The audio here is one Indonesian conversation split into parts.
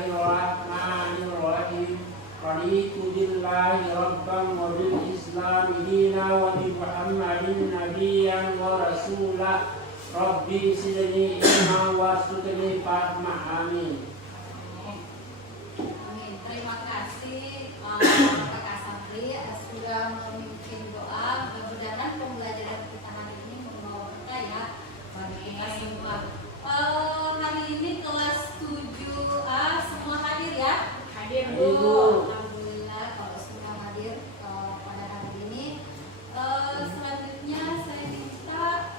Bismillahirrahmanirrahim. Raditu billahi rabban wa bil islami dina wa bi Muhammadin nabiyyan wa rasulah. Rabbi zidni ilma warzuqni fahma. Amin. Amin. Terima kasih Kakak Sapri sudah memimpin doa. Mudah-mudahan pembelajaran kita hari ini membawa berkah ya bagi kita semua. Hari ini kelas 7A semua hadir ya? Hadir Bu. Alhamdulillah kalau semua hadir pada hari ini. Selanjutnya saya minta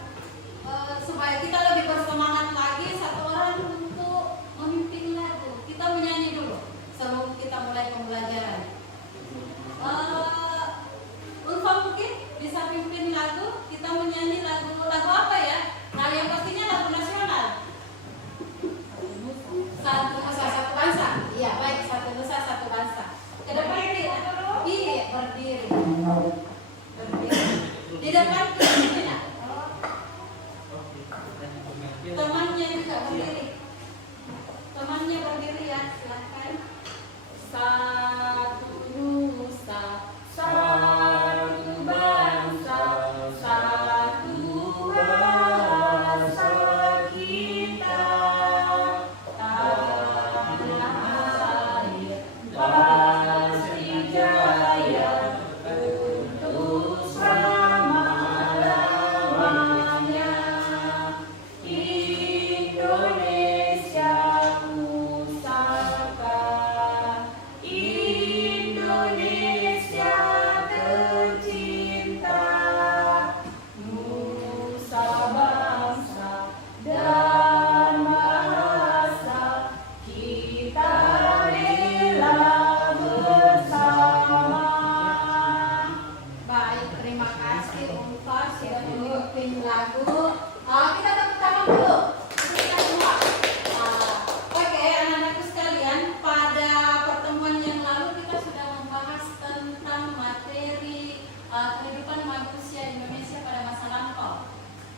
supaya kita lebih bersemangat lagi, satu orang untuk memimpin lagu. Kita menyanyi dulu sebelum kita mulai pembelajaran. Ulfa mungkin bisa pimpin lagu. Kita menyanyi lagu apa ya? Nah yang pastinya lagu nasional. Satu nusa satu bangsa. Iya baik, satu nusa satu bangsa. Ke depan ini. Iya berdiri. Di depan kita. Temannya juga berdiri. Temannya berdiri ya, silakan. Satu nusa, satu bangsa, satu bahasa kita. Tanah air pasti jaya untuk selama-lamanya. Indonesia pusaka, Indonesia tercinta, nusa bangsa dan bahasa kita rela bersama. Baik, terima kasih Ulfa sudah memimpin lagu. Kita tepuk tangan dulu. Kita semua. Oke, anak-anakku sekalian, pada pertemuan yang lalu kita sudah membahas tentang materi kehidupan manusia Indonesia pada masa lampau.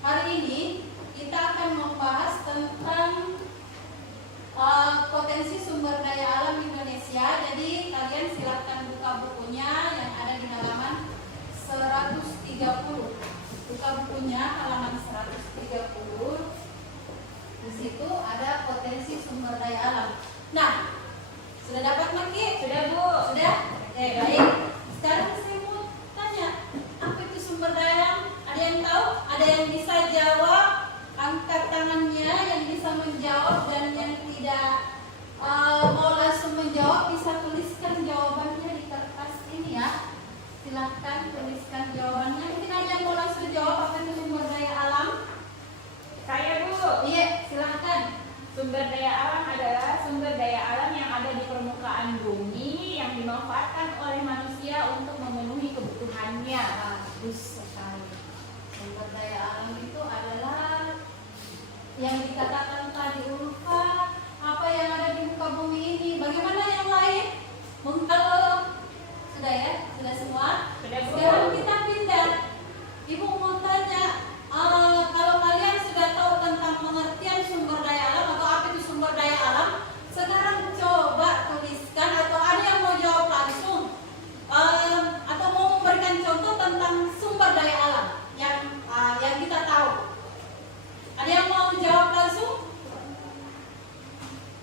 Hari ini kita akan membahas tentang potensi sumber daya alam Indonesia. Jadi kalian silakan buka bukunya yang ada di halaman 130. Buka bukunya halaman 130. Di situ ada potensi sumber daya alam. Nah, sudah dapat Maki? Sudah Bu. Sudah? Baik. Sekarang saya mau tanya, apa itu sumber daya alam? Ada yang tahu? Ada yang bisa jawab? Angkat tangannya yang bisa menjawab, dan yang tidak mau langsung menjawab bisa tuliskan jawabannya di kertas ini ya. Silahkan tuliskan jawabannya. Mungkin ada yang mau langsung jawab apa itu sumber daya alam? Saya Bu. Iya, silahkan. Sumber daya alam adalah sumber daya alam yang ada di permukaan bumi yang dimanfaatkan oleh manusia untuk memenuhi kebutuhannya. Bagus sekali. Sumber daya alam itu adalah yang dikatakan tadi Ulfa, apa yang ada di muka bumi ini. Bagaimana yang lain? Kalau sudah ya, sudah semua. Sudah Bu. Sekarang kita pindah. Ibu mau tanya, kalau kalian sudah tahu tentang pengertian sumber daya alam atau apa itu sumber daya alam, sekarang coba tuliskan, atau ada yang mau jawab langsung atau mau memberikan contoh tentang sumber daya alam yang kita tahu. Ada yang mau jawab langsung?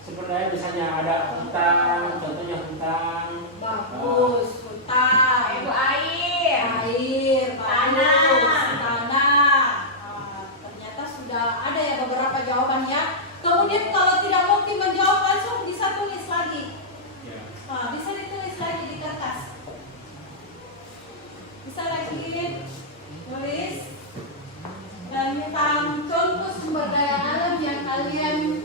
Sebenarnya misalnya ada hutan, contohnya hutan. Bagus, hutan. Itu air. Air, Tanah. bagus, tanah. Ternyata sudah ada ya beberapa jawabannya. Kemudian kalau tidak mungkin menjawab langsung, bisa tulis lagi. Ya. Bisa ditulis lagi di kertas. Bisa lagi tulis tentang contoh sumber daya alam yang kalian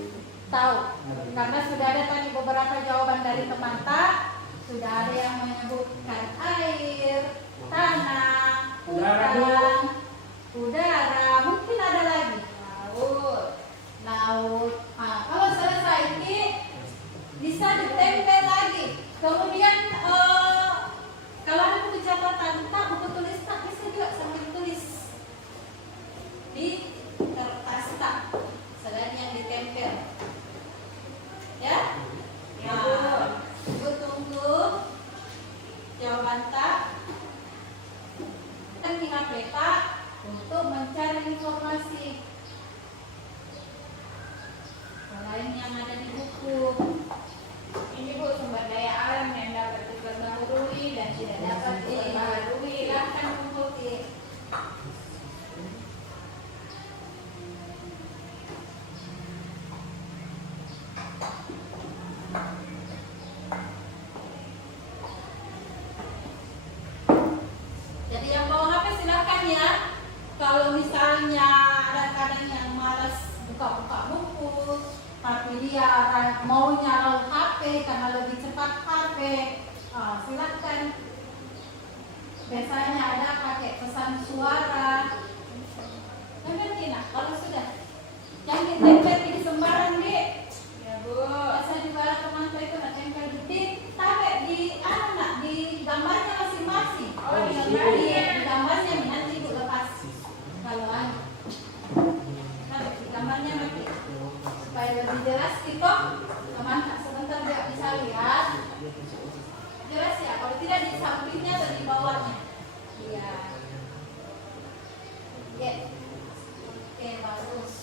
tahu. Karena sudah ada tadi beberapa jawaban dari teman tak. Sudah ada yang menyebutkan air, tanah, hutan, udara, mungkin ada lagi laut. Kalau selesai ini bisa ditempel lagi. Kemudian kalau ada buku catatan, buku tulis bisa juga sambil tulis di kertas tak, selain yang ditempel. Ya, yang lebih cepat HP, silakan. Biasanya ada pakai pesan suara. Benar tidak? Kalau sudah, yang ditempel di sembarang deh. Ya Bu. Biasa juga ada teman saya itu tempel di tarik di anak di gambarnya masing-masing. Oh, di gambarnya. Di gambarnya nanti Ibu lepas. Kalau tarik di gambarnya nanti supaya lebih jelas gitu. Teman sebentar dia bisa lihat. Jelas ya. Kalau tidak di sampingnya atau di bawahnya. Iya. Ya. Oke, bagus.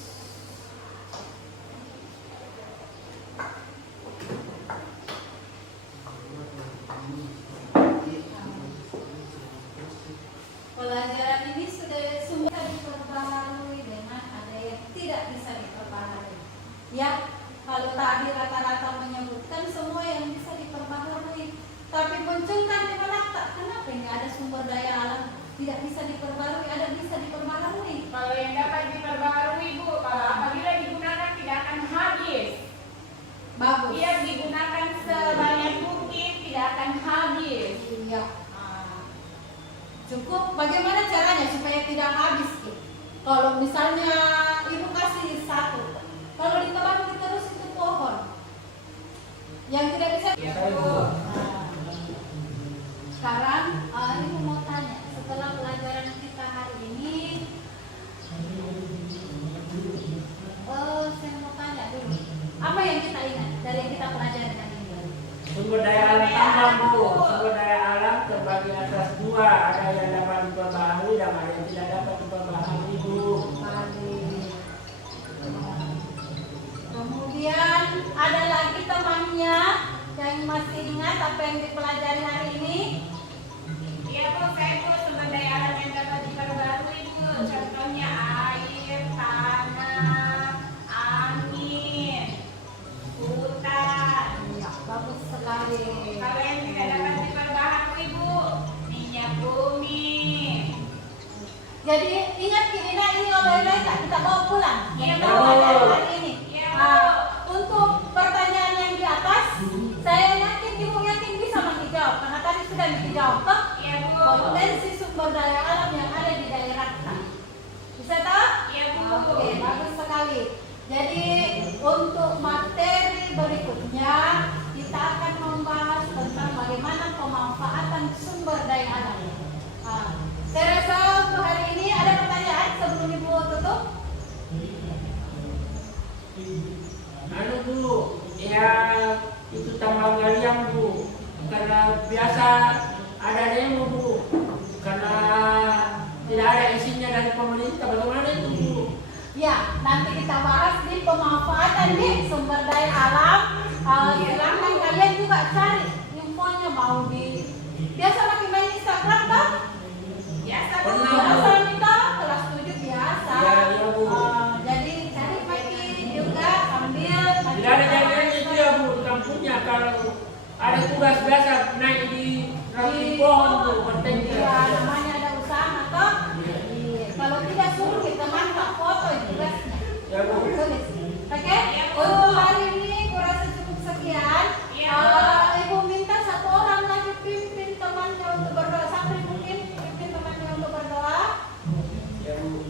Pelajaran ini sudah semua diperbaharui dengan ada yang tidak bisa diperbaharui. Ya, kalau tadi rata-rata menyebutkan semua yang bisa diperbaharui, tapi munculkan di mana kenapa nggak ada sumber daya alam tidak bisa diperbarui, ada bisa diperbaharui. Kalau yang dapat diperbaharui Bu, kalau apabila digunakan tidak akan habis. Bagus. Dia digunakan sebanyak mungkin tidak akan habis. Iya. Cukup. Bagaimana caranya supaya tidak habis? Kalau misalnya Ibu kasih satu, kalau ditebang terus itu pohon yang tidak bisa. Ya Bu. Sekarang Ibu mau tanya, setelah pelajaran kita hari ini, saya mau tanya dulu, apa yang kita ingat dari yang kita pelajari hari ini? Sumber daya alam tambang Bu. Sumber daya alam terbagi atas dua, ada yang dapat diperbaharui dan ada yang tidak dapat diperbaharui Bu. Kemudian ada lagi temannya yang masih ingat apa yang dipelajari hari ini? Iya Bu, saya Bu, sumber daya alam yang dapat diperbarui Bu. Contohnya air, tanah, angin, hutan. Ya, bagus sekali. Kalau yang tidak dapat diperbaharui Bu, minyak bumi. Jadi ingat Kina ini oleh-oleh tak kita bawa pulang. Iya, Kita Bu. bawa pelajaran hari ini. Iya, Bu. Untuk pertanyaan yang di atas, saya yakin Ibu yakin bisa menjawab karena tadi sudah dijawab toh. Iya Bu. Potensi sumber daya alam yang ada di daerah kita. Bisa toh? Iya Bu. Oke, bagus sekali. Jadi untuk materi berikutnya kita akan membahas tentang bagaimana pemanfaatan sumber daya alam. Saya rasa untuk hari ini ada pertanyaan sebelum Ibu tutup. Anu Bu, ya itu tambang galian Bu. Karena biasa ada demo Bu. Karena tidak ada isinya dari pemerintah, bagaimana itu Bu? Ya, nanti kita bahas di pemanfaatan di sumber daya alam. Silahkan kalian juga cari infonya mau di biasa pakai main Instagram kan? Biasa Bu. Biasa kita kelas 7 biasa. Ya, iya, Bu. Jadi cari pakai juga sambil Tidak ada jadinya itu ya Bu, di kampungnya kalau ada tugas biasa naik di pohon Bu, penting Iya, namanya ada usaha toh. Iya. Kalau tidak suruh kita mantap foto tugasnya. Ya Bu. Tulis. Oke? Untuk hari ini kurasa cukup sekian. Iya. Ibu minta satu orang lagi pimpin temannya untuk berdoa. Sampai mungkin pimpin temannya untuk berdoa. Ya Bu.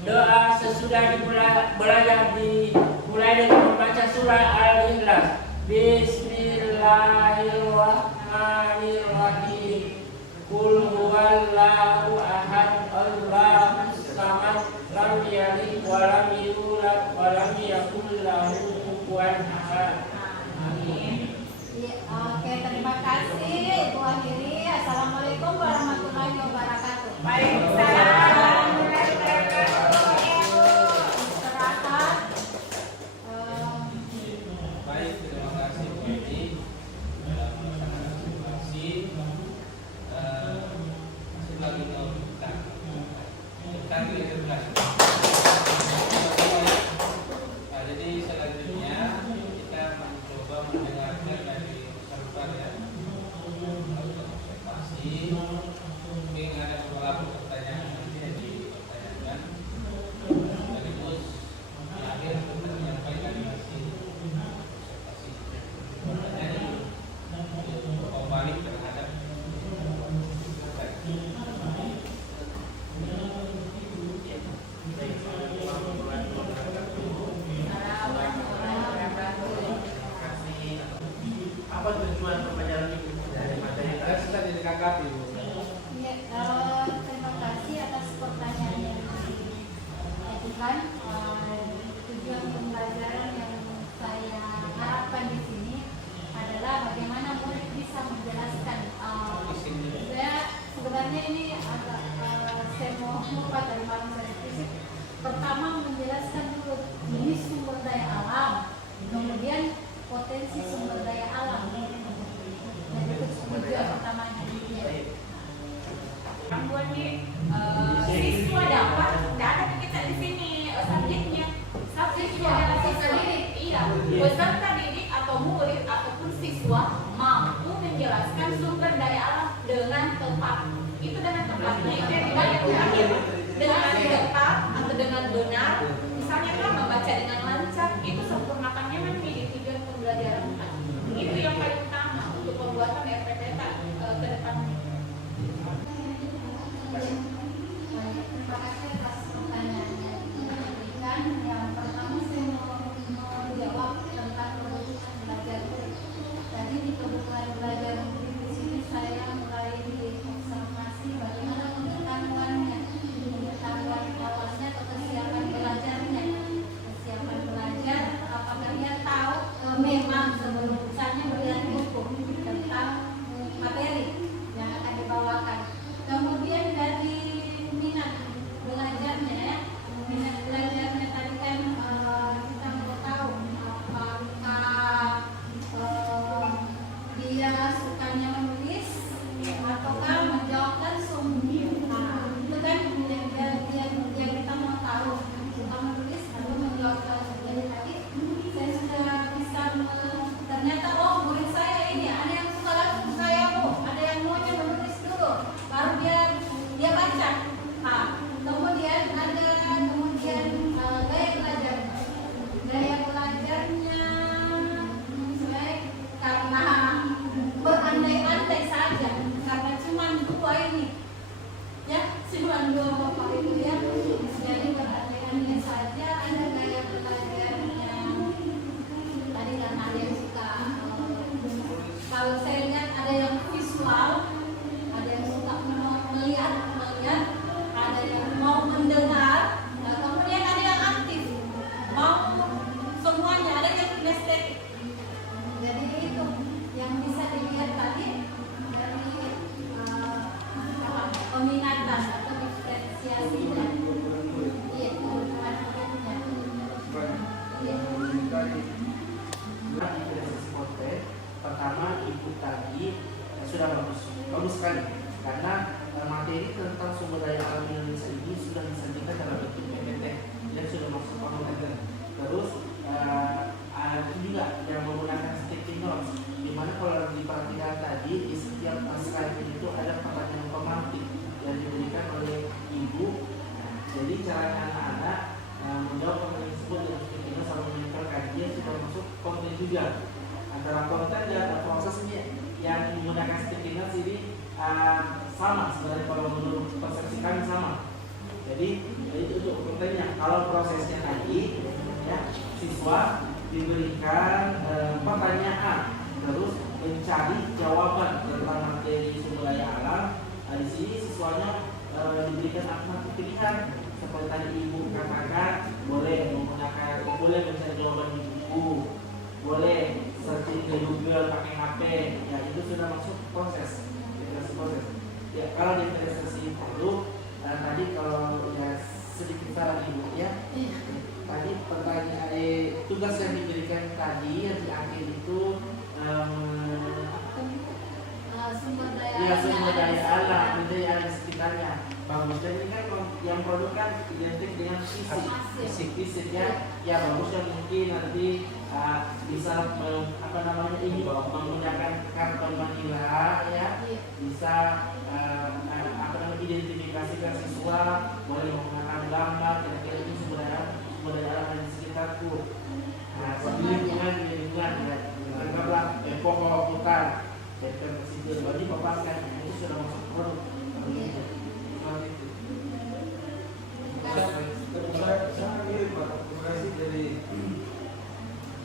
Doa sesudah dimulai belajar dimulai dengan membaca surah Al-Ikhlas. Bismillahirrahmanirrahim. Qul huwallahu ahad, Allahus samad, lam yalid wa lam yulad wa lam yakul lahu kufuwan ahad. Amin. Iya, oke, terima kasih Ibu akhiri. Assalamualaikum warahmatullahi wabarakatuh. Waalaikumsalam warahmatullahi wabarakatuh. Istirahat. Baik, terima kasih Bu Edi. Terima kasih. Masih lagi mau kita lagi belajar. Jadi selanjutnya kita apa tujuan pembelajaran ini dari materi? Sudah jadi kakak ibu. Ya, terima kasih atas pertanyaan yang diajukan. Tujuan pembelajaran yang saya harapkan di sini adalah bagaimana murid bisa menjelaskan. Saya sebenarnya ini agak saya mau lupa dari malam saya fisik. Pertama menjelaskan dulu ini sumber daya alam, kemudian potensi sumber daya alam. Dan itu tujuan pertamanya. Buat siswa dapat ada kita di sini subjeknya. Subjeknya adalah siswa didik. Iya, peserta didik atau murid ataupun siswa mampu menjelaskan sumber daya alam dengan tepat. Itu dengan tepatnya itu yang dibayar terakhir. Dengan tepat atau dengan benar, misalnya kan membaca dengan lancar, itu sempurnakannya menjadi tujuan pembelajaran. Itu yang paling utama untuk pembuatan RPPK ke depan. Terima kasih atas pertanyaan yang diberikan. Yang pertama saya mau menjawab tentang kebutuhan belajar murid. Tadi di kebutuhan belajar murid di sini saya mulai diobservasi bagaimana pengetahuannya, pengetahuan awalnya atau kesiapan belajarnya. Kesiapan belajar, apakah dia tahu memang sebelum misalnya belajar hukum tentang materi yang akan dibawakan. Kemudian dari minat belajarnya, minat belajarnya tadi kan kita mau tahu apakah dia sukanya menulis ataukah menjawab langsung. Nah, itu kan yang kita mau tahu, suka menulis atau menjawab langsung. Jadi tadi saya sudah bisa ternyata murid saya ini ada yang suka langsung saya ada yang maunya menulis dulu baru dia baca. Nah, kemudian ada gaya belajarnya saya karena berandai-andai saja karena cuma dua ini ya, cuma dua bapak itu ya, jadi berandai-andai saja. Ada gaya belajarnya tadi kan ada yang suka kalau saya lihat ada yang visual, ada yang suka melihat, ada yang mau mendengar, nah, kemudian ada yang aktif, mau semuanya, ada yang kinestetik. Jadi itu yang bisa dilihat tadi dari peminatan atau diferensiasinya. Iya, kebutuhan-kebutuhannya. Iya. Pertama ibu tadi sudah bagus sekali karena materi tentang sumber daya alam Indonesia ini sudah disajikan dalam bentuk PPT dan sudah masuk konten. Terus itu juga yang menggunakan sticky notes, dimana kalau diperhatikan tadi di setiap slide itu ada pertanyaan pemantik yang diberikan oleh ibu. Jadi caranya anak-anak menjawab pertanyaan tersebut dengan sticky notes sama menempel kajian sudah masuk konten juga. Antara konten dan proses ini yang menggunakan sticky notes ini sama sebenarnya, kalau menurut persepsi kami sama. Jadi itu untuk kontennya. Kalau prosesnya tadi ya, siswa diberikan pertanyaan terus mencari jawaban tentang materi sumber daya alam. Di sini siswanya diberikan alternatif pilihan seperti tadi ibu katakan, boleh mencari jawaban di buku, boleh searching ke Google pakai HP, ya itu sudah masuk proses. Ya, kalau diferensiasi itu tadi kalau ya sedikit saran ibu ya. Tadi pertanyaan tugas yang diberikan tadi yang di akhir itu Sumber sumber daya alam, budaya yang di sekitarnya. Bagusnya ini kan yang produk kan identik dengan fisik ya. Ya bagusnya mungkin nanti bisa menggunakan karton manila ya, bisa identifikasikan siswa, boleh menggunakan gambar kira-kira itu sumber daya alam di sekitarku. Nah, lingkungan anggaplah pohon hutan, dan tersebut bagi paparkan itu sudah masuk produk. Saya mirip Pak, terima kasih dari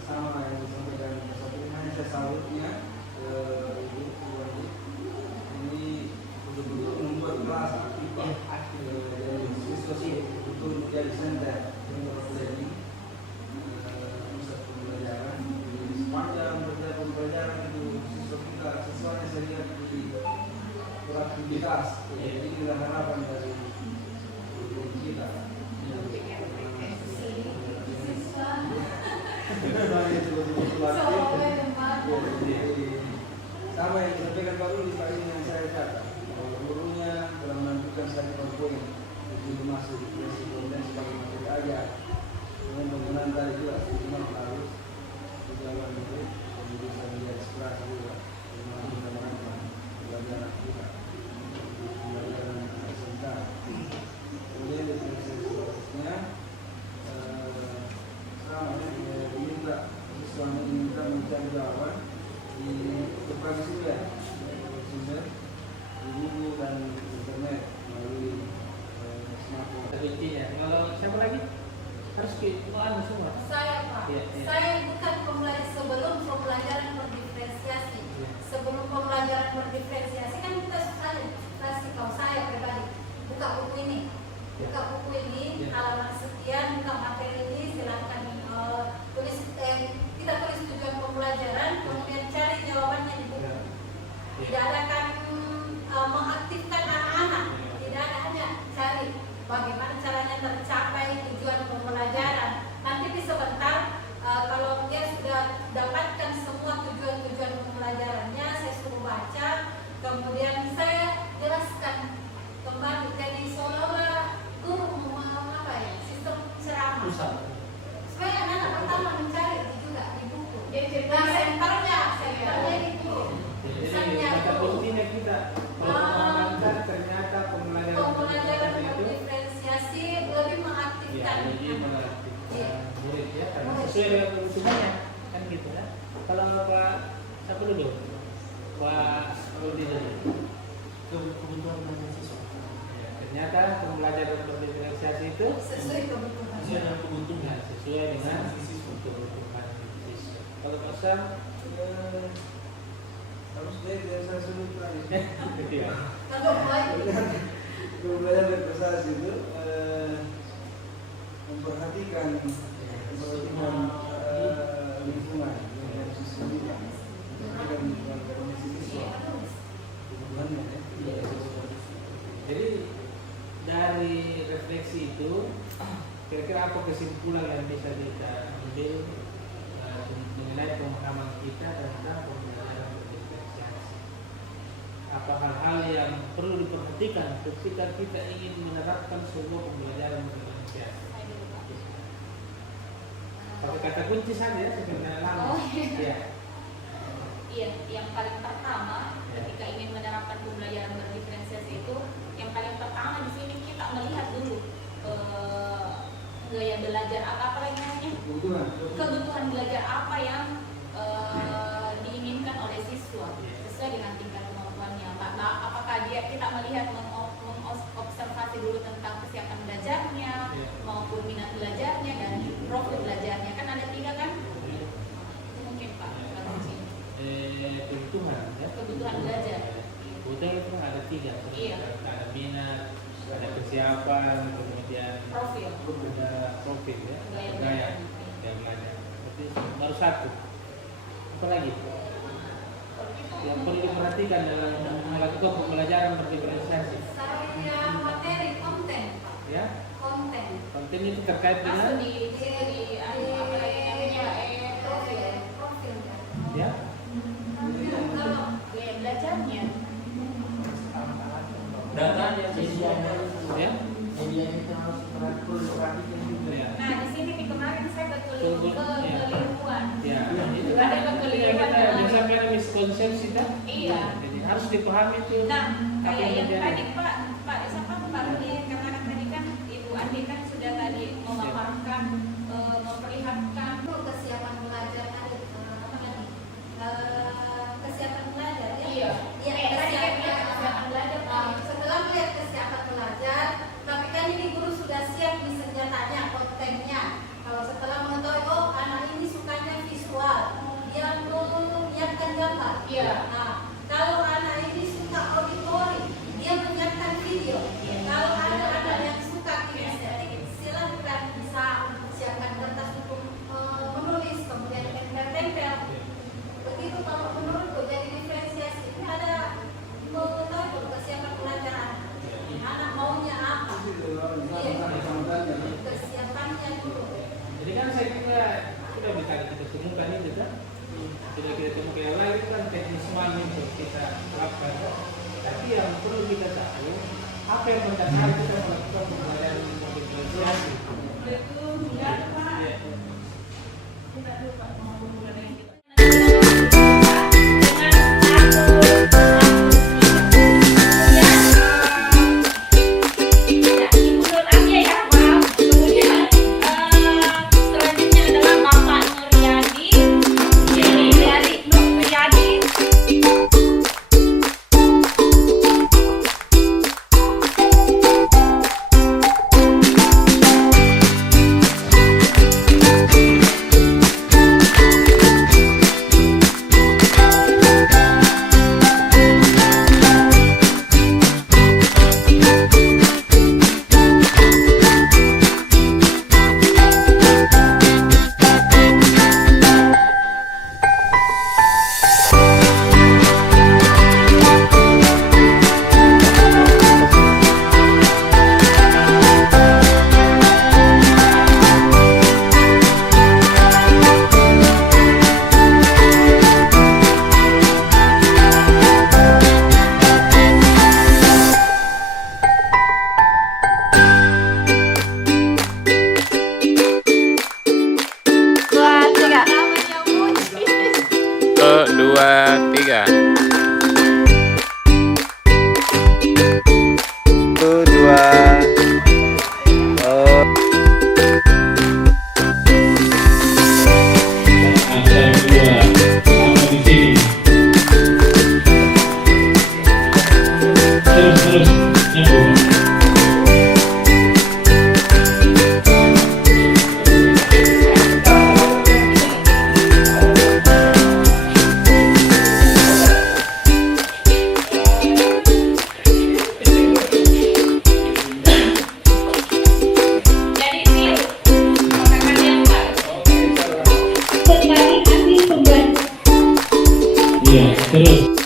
sama yang disampaikan satu hanya saya salutnya kualitas. Jadi kita harapkan dari kita. Sama yang disampaikan Pak Rudi Pak, ini yang saya catat bahwa gurunya telah menentukan satu poin untuk masuk dan sebagai materi ajar dengan penggunaan tadi juga cuma harus berjalan dulu dan bisa menjadi inspirasi juga untuk teman-teman pelajaran kita pelajaran sebentar. Kemudian di sesi selanjutnya sama diminta siswa diminta mencari jawaban di berbagai sumber di buku dan internet melalui smartphone. Kuncinya. Kalau siapa lagi? Harus kita semua. Saya Pak, Iya. saya bukan sebelum pembelajaran berdiferensiasi. Iya. Sebelum pembelajaran berdiferensiasi kan kita kasih tahu saya pribadi, buka buku ini, Iya. buka buku ini, Iya. halaman sekian, buka materi ini, silakan tulis, kita tulis tujuan pembelajaran, kemudian cari jawabannya di buku. Tidak ada kan mengaktifkan anak-anak, tidak ada, hanya cari bagaimana caranya tercapai tujuan pembelajaran. Nanti di sebentar kalau dia sudah dapatkan semua tujuan-tujuan pembelajarannya, saya suruh baca, kemudian saya jelaskan kembali. Jadi seolah-olah guru apa ya, sistem ceramah. Supaya anak pertama mencari juga di buku. Jadi Nah, ceritanya senternya itu. Jadi kata kuncinya kita mengembangkan ternyata Pembelajaran berdiferensiasi lebih mengaktifkan. lebih mengaktifkan murid ya, karena sesuai dengan kebutuhannya kan gitu ya. Kalau Pak siapa dulu? Pak Rudi dulu. Kebutuhan belajar siswa. Ya, ternyata pembelajaran berdiferensiasi itu Sesuai kebutuhan. sesuai dengan kebutuhan, sesuai dengan kebutuhan siswa. Kalau Pak Sam, Harus dia saya suruh tadi. ya. Kalau baik, Pembelajaran berprestasi itu memperhatikan lingkungan yang siswa kita, memperhatikan lingkungan kondisi siswa, kebutuhannya. Jadi dari refleksi itu kira-kira apa kesimpulan yang bisa kita ambil mengenai pemahaman kita tentang pembelajaran berdiferensiasi? Apa hal-hal yang perlu diperhatikan ketika kita ingin menerapkan sebuah pembelajaran berdiferensiasi? Pakai kata kunci saja sebenarnya lama. Oh, Ya. Iya, yang paling pertama ketika ingin menerapkan pembelajaran berdiferensiasi itu, yang paling pertama di sini kita melihat dulu gaya belajar apa lagi namanya, kebutuhan belajar apa yang diinginkan oleh siswa sesuai dengan tingkat kemampuannya. Apakah kita melihat mengobservasi dulu tentang kesiapan belajarnya maupun minat belajarnya dan profil belajarnya, kan ada 3 kan? Itu mungkin Pak. Kebutuhan ya. Kebutuhan belajar. Kebutuhan itu kan ada 3. Iya. Ada minat, ada kesiapan, kemudian Profil. ada profil ya. Gaya Gaya belajar. belajar. Berarti baru 1. Apa lagi? Yang perlu diperhatikan dalam melakukan pembelajaran berdiferensiasi. saya materi konten, Pak. Ya, Konten. konten itu terkait dengan Masuk di apa lagi namanya Profil. Profil. ya. Kalau gaya belajarnya. Datanya siswa Ya. media itu harus diperhatikan juga. Ya. Nah, di sini di kemarin saya Iya. kekeliruan. Ya, itu Ada kan kekeliruan kita dalam- misalkan miskonsepsi kan. Iya. Jadi harus dipahami itu. Nah, apa kayak yang terjadi. tadi Pak siapa Pak Rudi kemarin tadi kan Ibu Andi kan sudah tadi memaparkan memperlihatkan perlu kesiapan belajar tadi apa tadi? Kesiapan belajar ya. Iya. Iya, Tadi kan kita kesiapan kesiapan belajar Pak. Setelah melihat kesiapan belajar, tapi kan ini guru sudah siap di senjatanya, kontennya. Kalau setelah mengetahui oh anak ini sukanya visual, dia menyiapkan gambar. Iya. Nah, kalau anak ini suka auditori, dia menyiapkan video. Kalau ada anak yang suka kinestetik, silakan bisa siapkan kertas untuk menulis, kemudian tempel-tempel. Begitu kalau menurutku jadi diferensiasi ini ada mengetahui kesiapan belajar lain itu kan teknis untuk kita lakukan. Tapi yang perlu kita tahu apa yang mendasar kita melakukan pembelajaran diferensiasi. Betul, ya Pak. Iya. Kita lupa mau mulai kita. Dua, tiga. Satu, dua. Terus